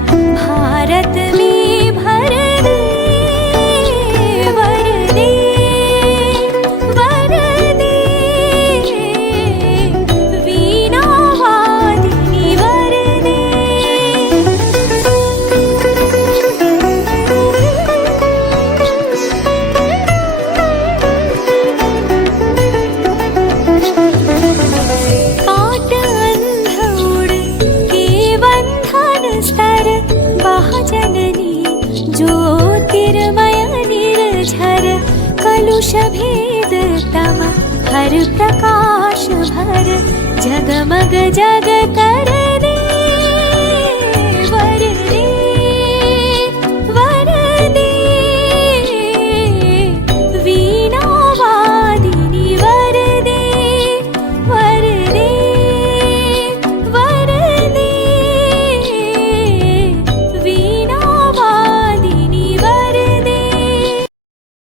भारत में भर दे वर दे वर दे वीणा वादिनी वर दे काट अंध उड़ के बंधन स्तर जननी ज्योतिर्मय निर्झर कलुष भेद तम हर प्रकाश भर जगमग जग कर